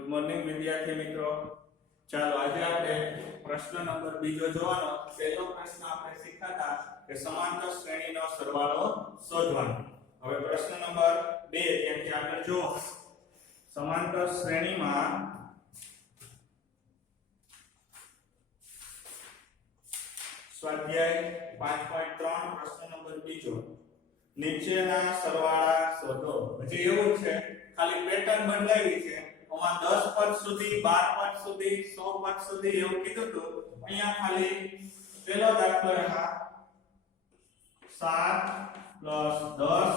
Good morning વિદ્યાર્થી મિત્રો. ચાલો આજે આપણે પ્રશ્ન નંબર બીજો જોવાનો. પહેલો પ્રશ્ન આપણે શીખ્યા કે સમાંતર શ્રેણીનો સરવાળો શોધવાનો. હવે પ્રશ્ન નંબર 2 ત્યાંથી આગળ જો સમાંતર શ્રેણીમાં સ્વાધ્યાય 5.3 પ્રશ્ન નંબર બીજો નીચેના સરવાળા શોધો. હજી એવું છે ખાલી પેટર્ન બદલાવી છે. ઓમાં 10 પદ સુધી 12 પદ સુધી 100 પદ સુધી એવું કીધું હતું. અહીંયા ખાલી પેલો દાખલો એમાં 7 + 10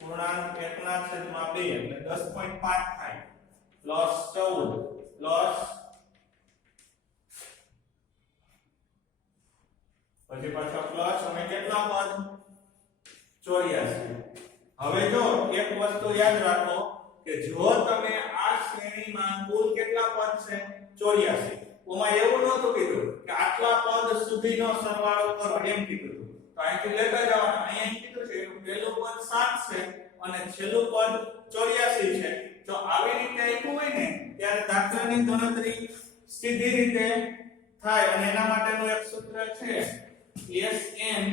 પૂર્ણાંક 1/2 એટલે 10.5 થાય +14 પછી પાછો પ્લસ અને કેટલા પદ 84. હવે જો એક વસ્તુ યાદ રાખો કે જો તમે આ શ્રેણીમાં કુલ કેટલા પદ છે 84. ઓમાં એવું નહોતું કીધું કે આટલા પદ સુધીનો સરવાળો કરો એમ કીધું. તો અહીંથી લેતા જવાનું. અહીંયા કીધું છે કે પહેલું પદ 7 છે અને છેલ્લું પદ 84 છે. જો આવી રીતે આપ્યું હોય ને ત્યારે દાખલાની ગણતરી સીધી રીતે થાય અને એના માટેનું એક સૂત્ર છે Sn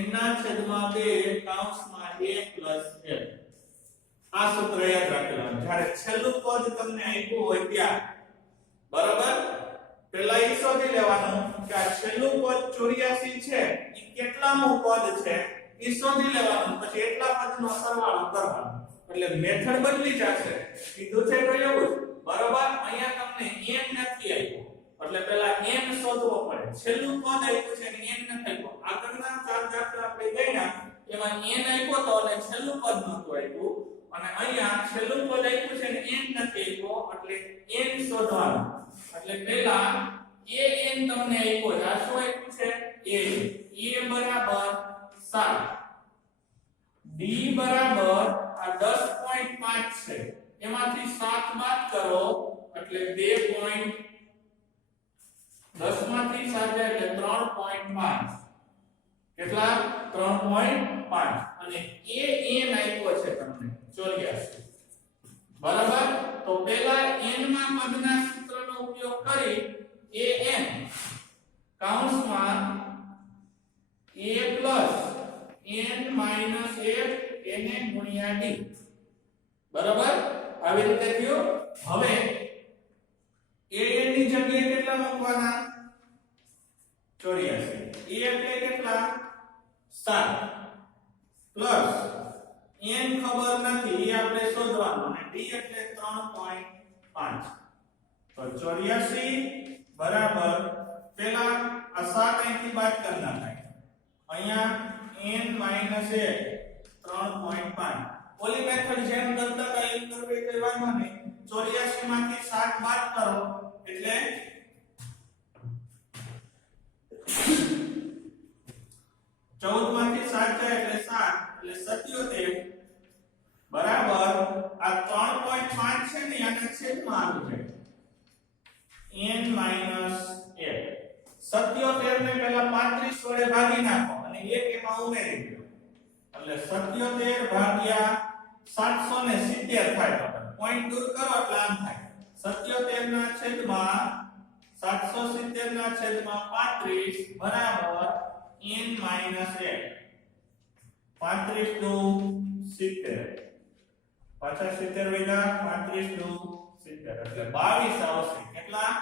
n/2 કૌંસમાં a + l. આ સૂત્ર યાદ રાખવાનું. જ્યારે છેલ્લું પદ તમને આપ્યું હોય ત્યાં બરાબર પહેલા એ શોધી લેવાનું કે આ છેલ્લું પદ 84 છે એ કેટલામું પદ છે એ શોધી લેવાનું. પછી એટલા પદનો સરવાળો કરવાનો. એટલે મેથડ બદલી જશે. કીધું છે તો એવું બરાબર. અહીંયા તમને n નથી આપ્યું એટલે પહેલા n શોધવો પડે. છેલ્લું પદ આપ્યું છે ને n નથી આપ્યું. આગળના 4 દાખલા આપણે ગણ્યા એમાં n આપ્યો તો અને છેલ્લું પદ નહોતું આપ્યું. અને અહીંયા છેલ્લું પદ આપ્યું છે ને n નથી આપ્યો એટલે n શોધવાનું. એટલે પહેલા an તમને આપ્યો છે. આ શું આપ્યું છે a = 7 d બરાબર આ 10.5 છે. એમાંથી 7 બાદ કરો એટલે 2. 10 માંથી 7 જાય એટલે 3.5. કેટલા 3.5 અને an આપ્યો છે તમને 84 બરાબર. તો પહેલા n માં પદના સૂત્રનો ઉપયોગ કરી an કૌંસમાં a + n - 1 n * d બરાબર. આવી રીતે થયું. હવે an ની જગ્યાએ કેટલા મૂકવાના 84. a એટલે કેટલા 7 પ્લસ n ખબર નથી એ આપણે શોધવાનું અને d એટલે 3.5. તો 84 બરાબર પહેલા આ 7 અહીંથી બાદ કરી નાખાય. અહીંયા n - 1 3.5. ઓલી મેથડ જેમ કરતા હતા એમ કરવી કોઈ વાંધો નહીં. 84 માંથી 7 બાદ કરો એટલે 14 માંથી 7 જાય એટલે 7 એટલે 77 બરાબર આ 3.5 છે ને આને છેદમાં આવી જાય n - 1. 77 ને પહેલા 35 વડે ભાગી નાખો અને 1 એમાં ઉમેરી દો એટલે 77 ભાગ્યા 770 થાય. પોઈન્ટ દૂર કરો એટલે આમ થાય 77 ના છેદમાં 770 ના છેદમાં 35 બરાબર n - 1. 35 નું 70 પાછા 70 વૈધા 35 નું 70 એટલે 22 આવશે. કેટલા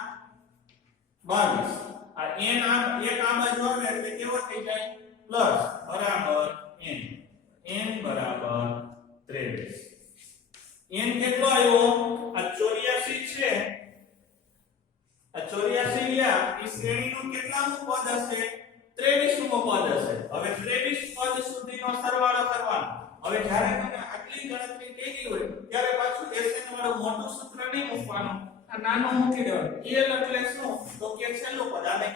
22. આ n એક આ બાજુ આવે એટલે કેવો થઈ જાય પ્લસ બરાબર n બરાબર 23. n કેટલો આવ્યો આ 84 છે. આ 84 યા એ શ્રેણીનું કેટલામું પદ હશે 23મું પદ હશે. હવે 23 પદ સુધીનો સરવાળો કરવાનો. હવે જ્યારે તમે આટલી ગણતરી કરી હોય ત્યારે પાછું Sn વાળું મોટું સૂત્ર નહીં મૂકવાનું. આ નાનું મૂકી દેવાનું. l એટલે શું તો કે છેલ્લું પદ. આને an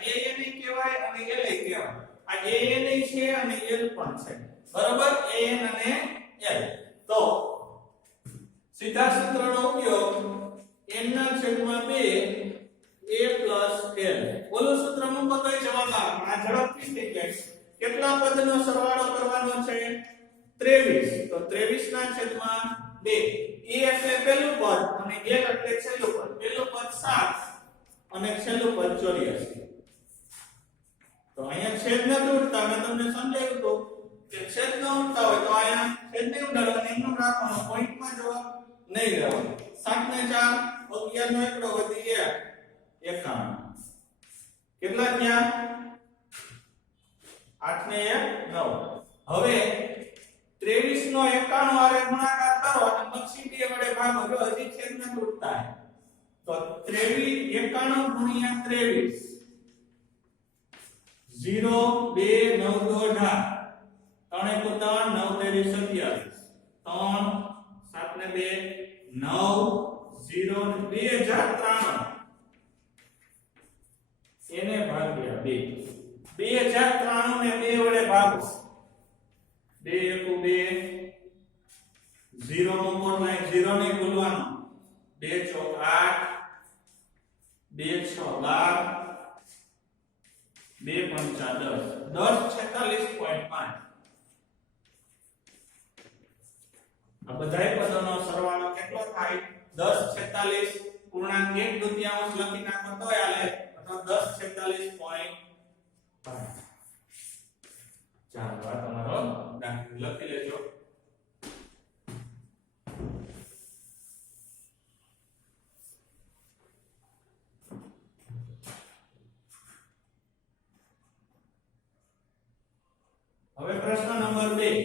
કહેવાય અને l કહેવાય. આ an છે અને l પણ છે બરાબર. an અને l. તો સીધા સૂત્રનો ઉપયોગ n/2 a + l. ઓલું સૂત્ર મૂકો તોય જવાબ આવે. આ ઝડપથી થઈ જાય. કેટલા પદનો સરવાળો કરવાનો છે 23. તો 23 ના છેદમાં 2 એ એટલે પહેલું પદ અને l એટલે છેલ્લું પદ. પહેલું પદ 7 અને છેલ્લું પદ 84. તો અહીંયા છેદ ન ઉડતા મેં તમને સમજાવ્યું તો કે છેદ ન ઉડતા હોય તો અહીંયા છેદ નહીં ઉડાડવાનો, એમનું રાખવાનો, પોઈન્ટમાં જવાબ નહીં લેવાનો. 7 ને 4 11 નો એકડો વધી ગયા 51. કેટલા થયા? 8 ને 1 9. હવે 23 નો 91 આરે ગુણાકાર કરો અને પછી 2 વડે ભાગો. જો હજી છેદ ન ઉડતા તો 23 91 ગુણ્યા 23 0 2 9 2 18 3 1 3 9 3 7 ને 2 9 0 2093 એને ભાગ્યા 2. 2093 ને 2 વડે ભાગો. 2 1 2 0 નો કોડ લાઈન 0 ને ભૂલવાનો. 2 ચોક 8 2 6 12 2 પંચા 10 46.5. આ બધાય પદોનો સરવાળો કેટલો થાય? 10 46 પૂર્ણાંક 1/2 લખી નાખો તોય આલે અથવા 10 46.5. ચાલો આ તમારો દાખલો લખી લેજો. હવે પ્રશ્ન નંબર 2.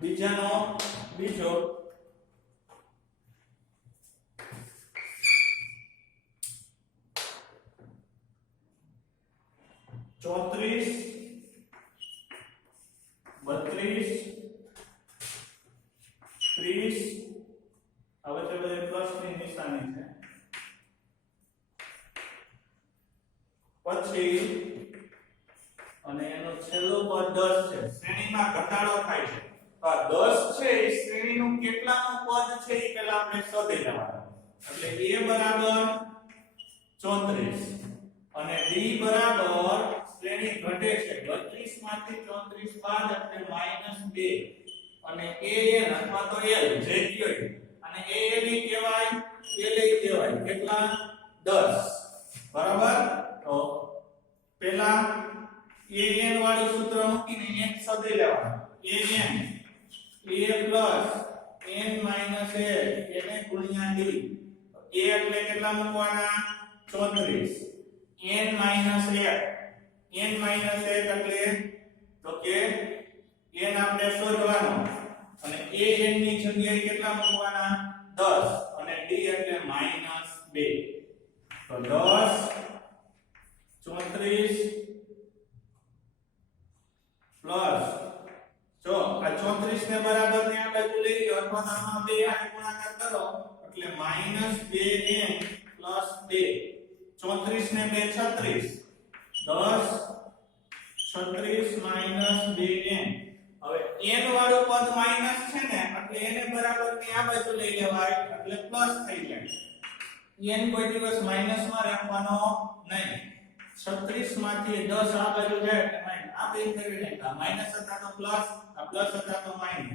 બીજાનો બીજો ચોત્રીસ 32 30 હવે તે બધે પ્લસ ની નિશાની છે. પછી અને એનો છેલ્લો પદ 10 છે. શ્રેણીમાં ઘટાડો થાય છે. તો આ 10 છે એ શ્રેણીનું કેટલામું પદ છે એ પહેલા આપણે શોધી લેવાનું. એટલે a બરાબર 34 અને d બરાબર શ્રેણી ઘટે છે 32 માંથી 34 બાદ એટલે -2 અને an અથવા તો l જે કયો અને an ની કહેવાય l એ કહેવાય. કેટલા? 10 બરાબર. તો પહેલા an વાળું સૂત્ર મૂકીને n શોધી લેવાનું. an a n minus a એને ગુણ્યા d. a એટલે કેટલા મૂકવાના? 34 n minus 1 એટલે તો કે n આપણે શોધવાનો અને an ની જગ્યાએ કેટલા મૂકવાના? 10 અને d એટલે -2. તો 10 34 પ્લસ જો આ 34 ને બરાબર ને આ બાજુ લઈ લો અથવા તો આમાં 2 આને ગુણાકાર કરો એટલે -2n + 2. 34 ને 2 36 10 36 2n. હવે n વાળું પદ માઈનસ છે ને એટલે એને બરાબર ની આ બાજુ લઈ લેવાય એટલે પ્લસ થઈ જાય. n કોઈ દિવસ માઈનસ માં રાખવાનો નહીં. 36 માંથી 10 આ બાજુ જાય એટલે માઈનસ. આ બે કરી નાખા. માઈનસ હતા તો પ્લસ, આ પ્લસ હતા તો માઈનસ.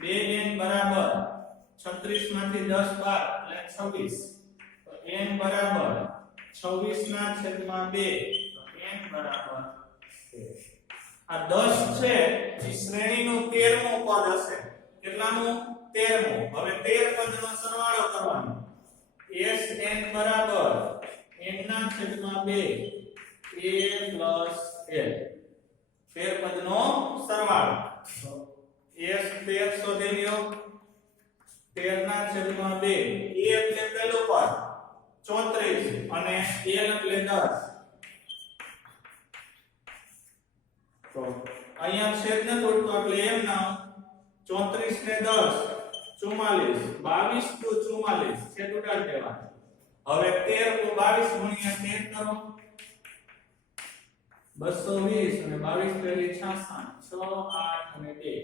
2n બરાબર 36 માંથી 10 બાદ એટલે 26. તો n બરાબર 26 ના છેદમાં 2 તો n બરાબર 13. આ 10 છે એ શ્રેણીનું 13મું પદ હશે. કેટલામું? 13મું. હવે 13 પદનો સરવાળો કરવાનો. Sn બરાબર n ના છેદમાં 2 a plus l. 13 પદનો સરવાળો. તો s 13 શોધી લ્યો. 13 ના છેદમાં 2 a એટલે પહેલું પદ 34 અને l એટલે 10. તો અહીંયા છેદ ન તોડતો એટલે એમ નામ 34 ને 10 44 22 * 44 છેદ ઉડાડી દેવાનો. હવે 13 * 22 ગુણ્યા 13 કરો 220 અને 22 તેરી 66 6 8 અને 2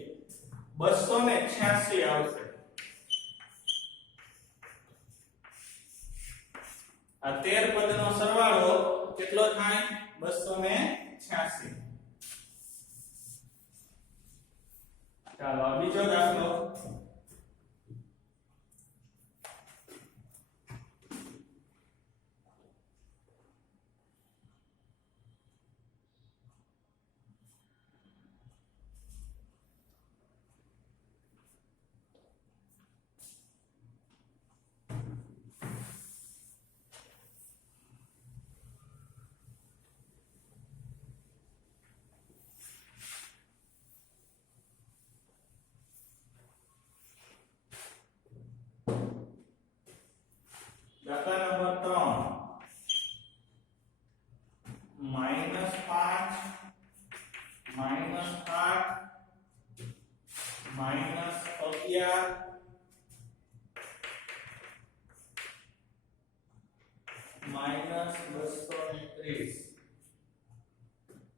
286 આવશે. આ 13 પદનો સરવાળો કેટલો થાય 286. ચાલો બીજો દાખલો દાખલા નંબર 3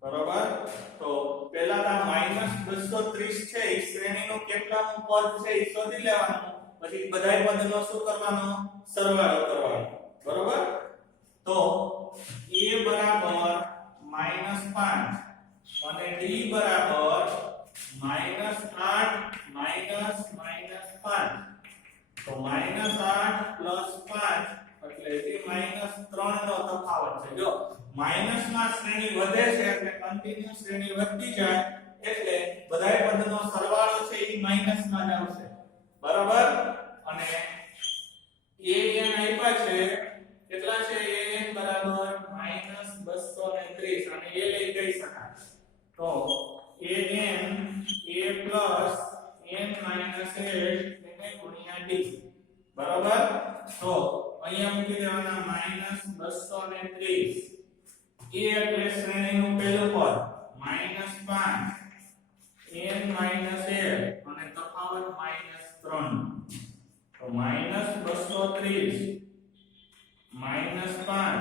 બરોબર. તો પહેલા આ -230 છે એ શ્રેણીનું કેટલામું પદ છે એ શોધી લેવાનું, પછી બધાય પદનો શું કરવાનો સરવાળો કરવાનો. બરોબર. તો a બરાબર -5 અને d બરાબર -8 -5. તો -8 + 5 એટલે કે -3 નો તફાવત છે. જો માઈનસમાં શ્રેણી વધે છે એટલે કન્ટિન્યુ શ્રેણી વધતી જાય એટલે બધાય પદનો સરવાળો છે એ માઈનસમાં જ આવશે. બરાબર. અને an આપ્યા છે કેટલા છે an બરાબર -230 અને એ લઈ જઈ શકાય. તો an a + n - 8 એને ગુણ્યા d. બરાબર. તો અહીંયા મૂકી દેવાના -230 a એટલે શ્રેણીનું પહેલું પદ -5 n - 1 અને તફાવત -3. તો -230 -5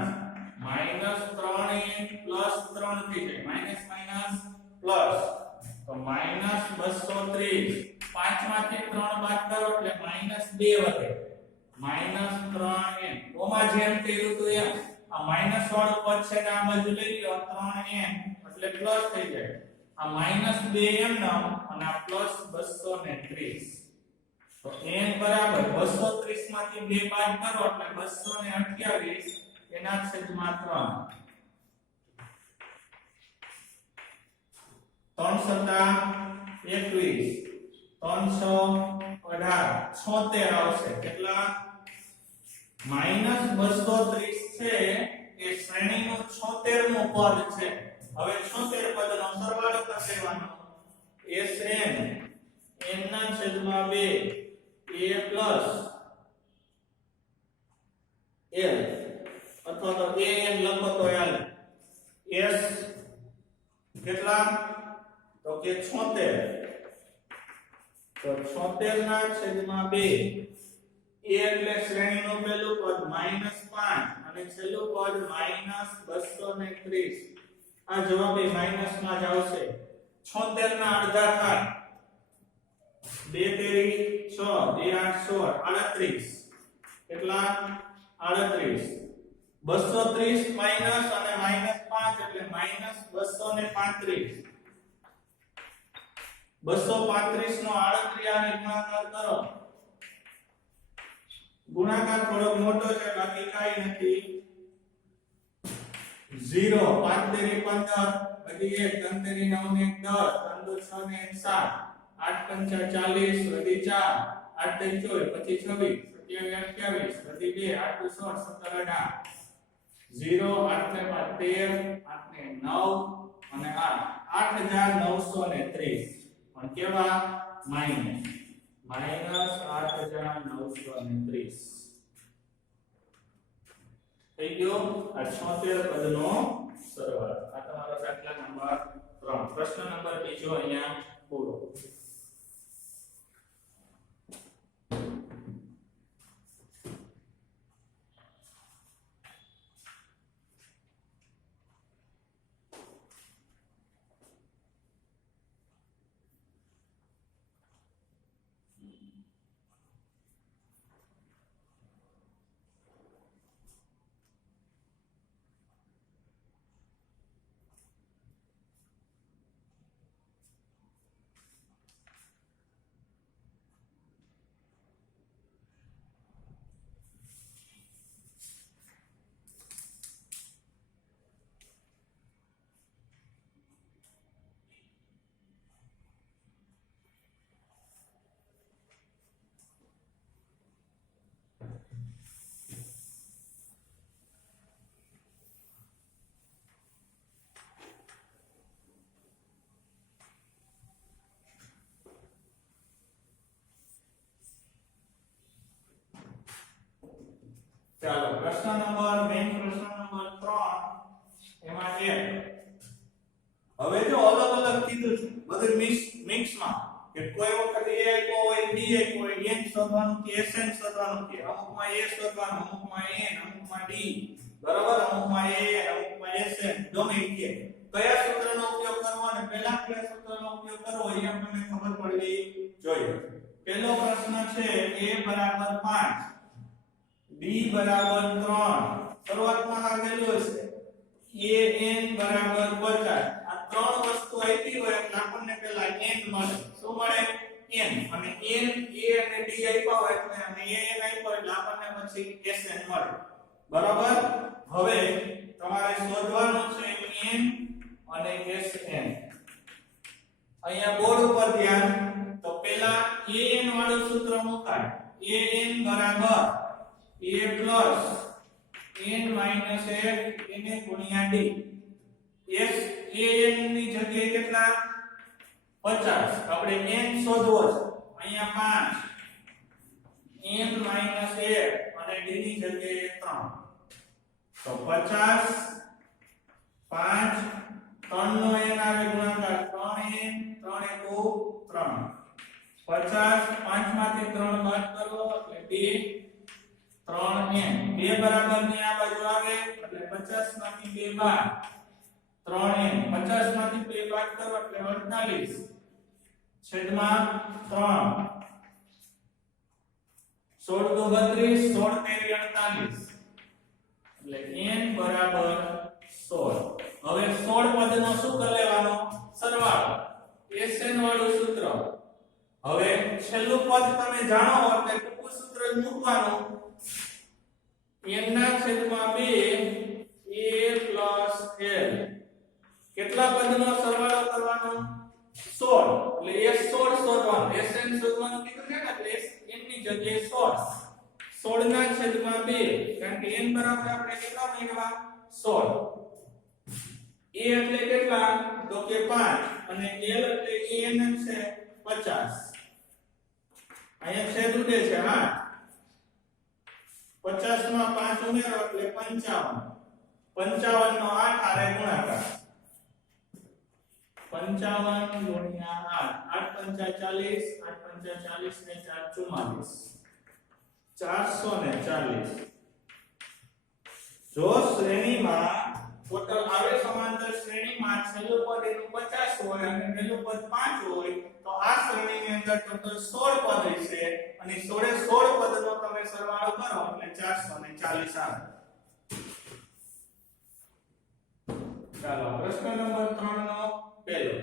-3n + 3 થઈ જાય માઈનસ માઈનસ પ્લસ. તો -230 5 માંથી 3 બાદ કરો એટલે -2 વધે -3n. ઓમાં જેમ કર્યું તો એમ આ માઈનસ વાળું પદ છે ને આ બાજુ લઈ લો 3n એટલે પ્લસ થઈ જાય. આ -2m નામ અને આ +230. તો n બરાબર 230 માંથી 2 બાદ કરો એટલે 228 એના છેદમાં 3. 3 સત્તા 21 318 76 આવશે. કેટલા -230 છે એ શ્રેણીનું 76મું પદ છે. હવે 76 પદનો સરવાળો કરી દેવાનો. Sn n ના છેદમાં 2 a plus l અથવા તો an લખો તો l. s કેટલા તો કે 76. તો 76 ના છેદમાં 2 a એટલે શ્રેણીનું પહેલું પદ -5 અને છેલ્લું પદ -230. આ જવાબ એ માઈનસમાં જ આવશે. 76 ના અડધા થાય 2 તેરી 6 2 8 16 38. કેટલા 38. 230 માઈનસ અને -5 એટલે -235. 235 નો 38 આને ગુણાકાર કરો. ગુણાકાર થોડો મોટો છે બાકી કાઈ નથી. 0 5 તેરી 15 વધી 1 3 તેરી 9 ને 10 3 દુ 6 ને 7 8 પંચા 40 વધી 4 8 તેરી 24 પછી 26 27 28 વધી 2 8 દુ 16 17 18 0 8 ને 13 8 ને 9 અને 8 8930. પણ કેવા -8930 થઈ ગયો. આ 76 પદનો સરવાળો. આ તમારો દાખલા નંબર 3. પ્રશ્ન નંબર બીજો અહીંયા પૂરો. ચાલો પ્રશ્ન નંબર મેઈન પ્રશ્ન નંબર 3 એમાં એક હવે જો અલગ અલગ કીધું છે બધું મિક્સ માં કે કોઈ વખત a આપ્યો હોય b આપ્યો હોય n શોધવાનું કે sn શોધવાનું કે અમુકમાં a શોધવાનું અમુકમાં n અમુકમાં d બરાબર અમુકમાં a અમુકમાં sn ગમે કે કયા સૂત્રનો ઉપયોગ કરવો અને પહેલા કયા સૂત્રનો ઉપયોગ કરવો એ આપણને ખબર પડવી જોઈએ પહેલો પ્રશ્ન છે a 5 b 3 શરૂઆતમાં આપેલું છે an 50 આ ત્રણ વસ્તુ આપી હોય એટલે આપણને પહેલા n મળે શું મળે n અને n a અને d આપ્યા હોય એટલે અને an આપ્યો એટલે આપણને પછી sn મળે બરાબર હવે તમારે શોધવાનું છે n અને sn અહીંયા બોર્ડ ઉપર ધ્યાન તો પહેલા an વાળું સૂત્ર મુકાય an બરાબર a plus n minus 1 n ગુણ્યા d s an ની જગ્યાએ કેટલા 50 આપણે n શોધવો છે અહીંયા 5 n minus 1 અને d ની જગ્યાએ 3 તો 50 5 3 નો n આવે ગુણાકાર 3n 3 એકુ 3 50 5 માંથી 3 બાદ કરો એટલે 2 3n 2 બરાબર ની આ બાજુ આવે એટલે 50 માંથી 2 બાદ 3n 50 માંથી 2 બાદ કરો એટલે 48 છેદમાં 3 16 દુ 32 16 તેરી 48 એટલે n બરાબર 16 હવે 16 પદનો શું કરી લેવાનો સરવાળો sn વાળું સૂત્ર હવે છેલ્લું પદ તમે જાણો એટલે ટૂંકું સૂત્ર જ મૂકવાનું n ના છેદમાં 2 a l કેટલા પદનો સરવાળો કરવાનો 16 એટલે s16 શોધવાનું sn શોધવાનું કીધું છે ને એટલે n ની જગ્યાએ 16 16 ના છેદમાં 2 કારણ કે n બરાબર આપણે કેટલા મેળવવા 16 a એટલે કેટલા તો કે 5 અને l એટલે n છે 50 અહીંયા છેદ ઉડે છે 8 50 માં 5 ઉમેરો એટલે 55 55 નો 8 આરે ગુણાકાર 55 ગુણ્યા 8 8 45 8 45 ને 4 44 440 જો શ્રેણીમાં ટોટલ આવે સમાંતર શ્રેણીમાં છેલ્લું પદ એનું 50 હોય અને પહેલું પદ 5 હોય તો આ શ્રેણીની અંદર ટોટલ 16 પદ હશે અને 16 પદનો તમે સરવાળો કરો એટલે 440 આવે ચાલો પ્રશ્ન નંબર 3 નો પહેલો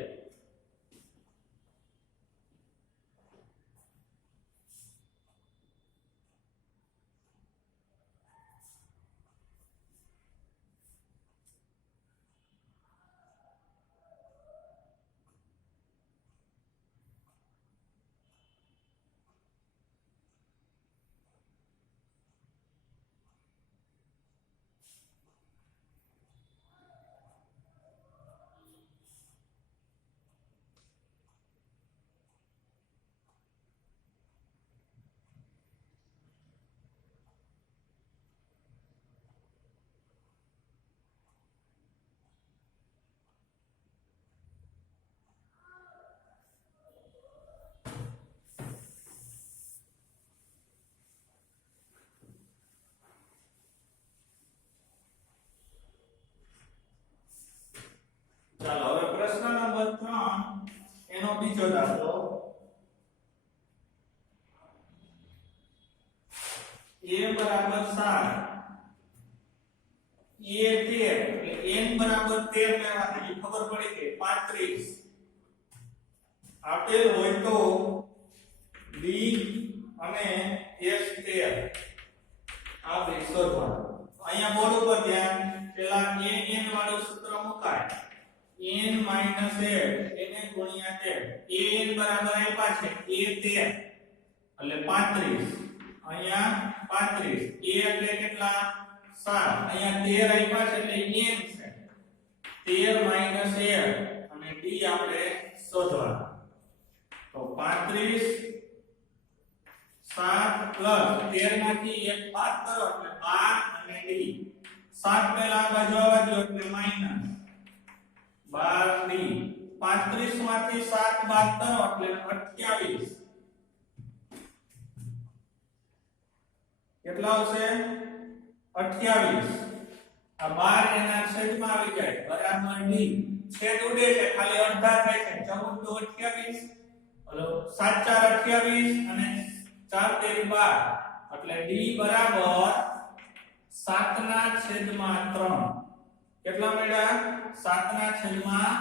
ચાલો હવે પ્રશ્ન નંબર 3 એનો બીજો દાખલો a બરાબર 7 a 13 એટલે n બરાબર 13 લેવાની ખબર પડી કે 35 આપેલ હોય તો d અને s 13 આ બે શોધવાનું અહીંયા બોર્ડ ઉપર ધ્યાન પેલા n વાળું સૂત્ર મુકાય n - 1 n ગુણ્યા 13 an બરાબર આપ્યા છે a 13 એટલે 35 અહીંયા 35 a એટલે કેટલા 7 અહીંયા 13 આપ્યા છે એટલે n છે 13 - 1 અને d આપણે શોધવાના તો 35 7 પ્લસ 13 માંથી 1 બાદ કરો એટલે 12 અને ડી 7 પહેલા આ બાજુ આવવા દો એટલે માઈનસ 12 ડી 35 માંથી 7 બાદ કરો એટલે 28 કેટલા આવશે 28 આ 12 એના છેદમાં આવી જાય બરાબર ડી છેદ ઉડે છે ખાલી અડધા થાય છે 14 દુ 28 ઓલો 7 4 28 અને 4 તેરી 12 એટલે ડી બરાબર 7 ના છેદમાં 3 કેટલા મળ્યા 7 ના છેદમાં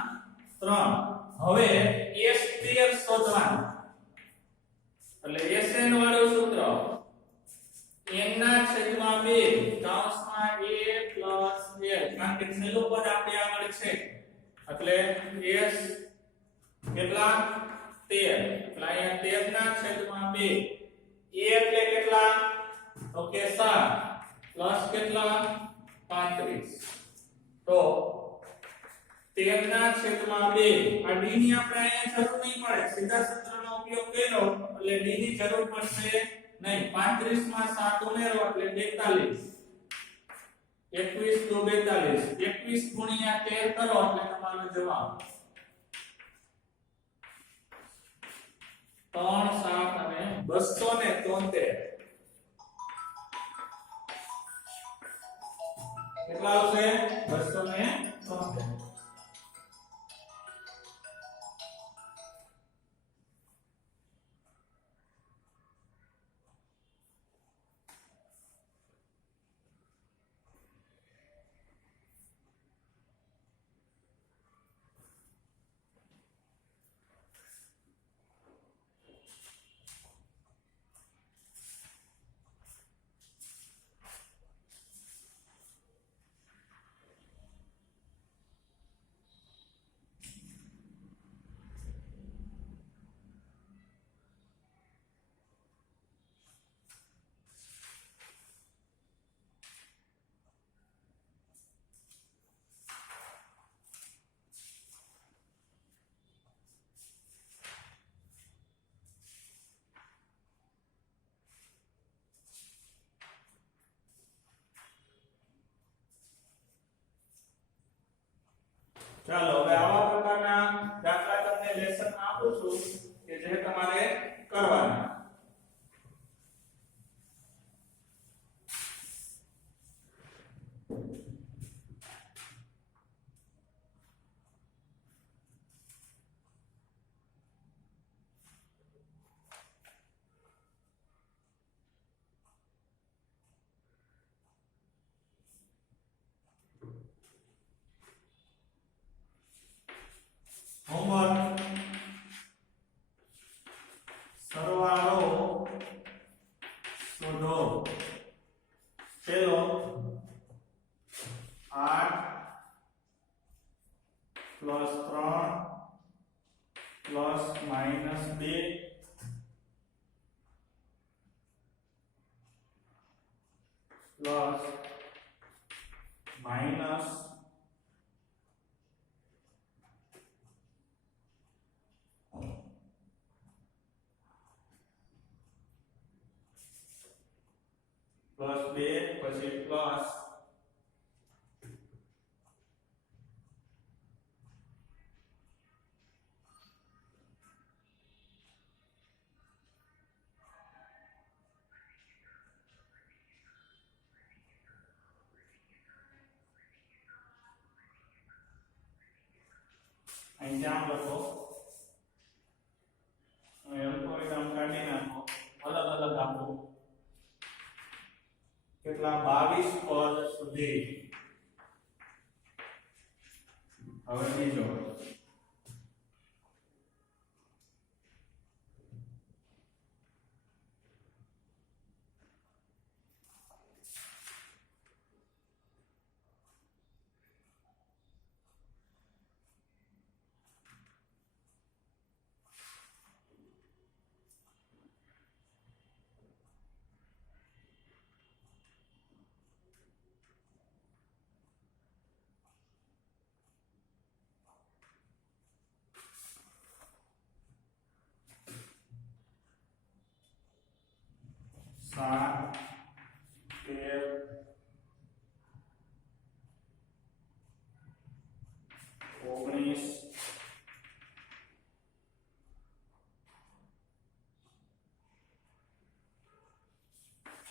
3 હવે S13 શોધવાનું એટલે Sn વાળું સૂત્ર n ના છેદમાં 2 કૌંસમાં a પ્લસ l કારણ કે છેલ્લું પદ આપણે આગળ છે એટલે s કેટલા 13 એટલે અહીંયા 13 ના છેદમાં 2 a એટલે કેટલા તો કે 7 પ્લસ કેટલા 35 તો 13 ના છેદમાં 2 આ d ની આપણે અહીંયા જરૂર નહીં પડે સીધા સૂત્રનો ઉપયોગ કર્યો એટલે d ની જરૂર પડશે નહીં 35 માં 7 ઉમેરો એટલે 42 21 તો 42 21 ગુણ્યા 13 કરો એટલે તમારો જવાબ 3 7 અને 273 કેટલા આવશે 273 ચાલો હવે આવા પ્રકારના દાખલા તમને લેસન આપું છું કે જે તમારે કરવાના હોમવર્ક સરવાળો શોધો ચલો 8 plus 3 plus minus 2 plus minus plus 2 પછી પ્લસ અહીં જામ લખો એલ્ગોરિધમ કાઢી નાખો અલગ અલગ આપો કેટલા 22 પદ સુધી હવે બીજો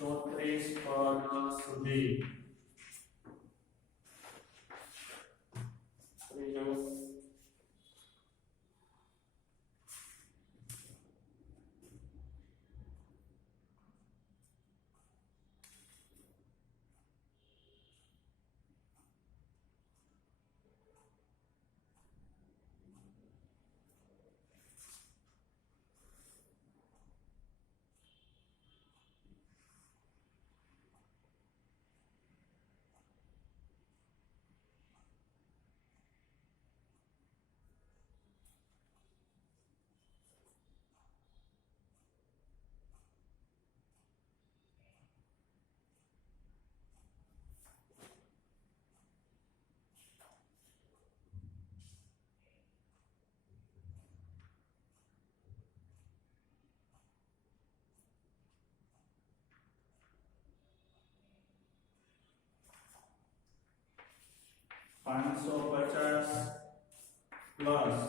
34 પદ સુધી ત્રીજું 550 प्लस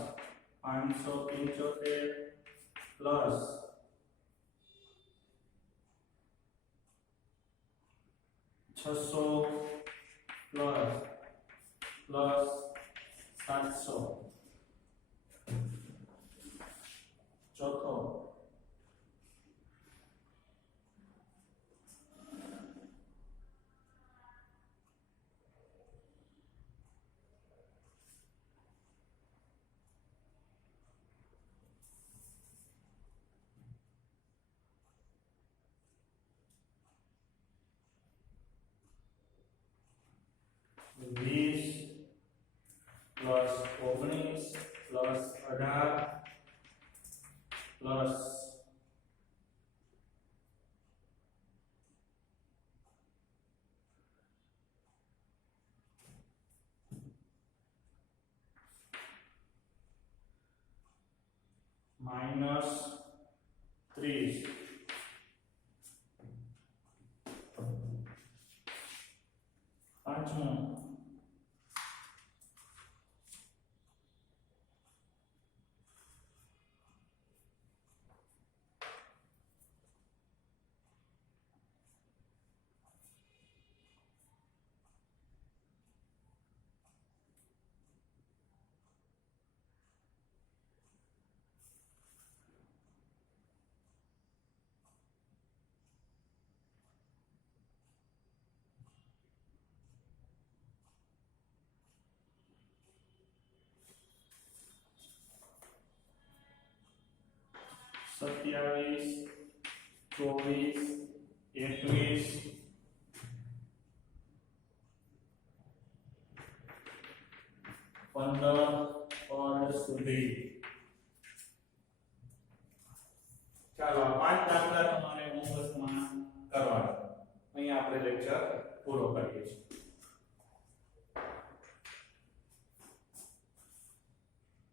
575 प्लस 600 प्लस 700 चौथो वीस प्लस 19 प्लस 18 प्लस माइनस 30 पांचमो सत्यावीस 24 21 15 पद સુધી ચાલો આ પાંચ દાખલા તમારે હોમવર્કમાં કરવાના અહીં આપણે લેક્ચર પૂરો કરીએ છીએ।